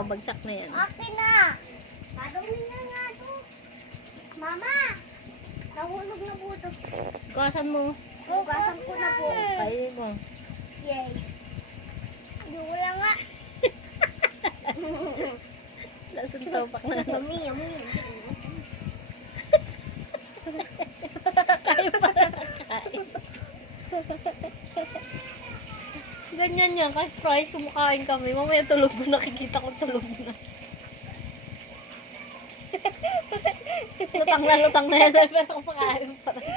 ikaw, bagsak na yan. Akin na. Padawin na nga to. Mama, nahulog na po ito. Kuwasan mo. Bukasan ko na po. Kainin mo. Yay. Wala nga. Lasang topak na. Yummy, yummy. Kain pa na kain. Ganyan yan. Kahit fries, kumakain kami. Mamaya tulog mo. Nakikita ko tulog na. Lutang na yan. Pero kumakain pa rin.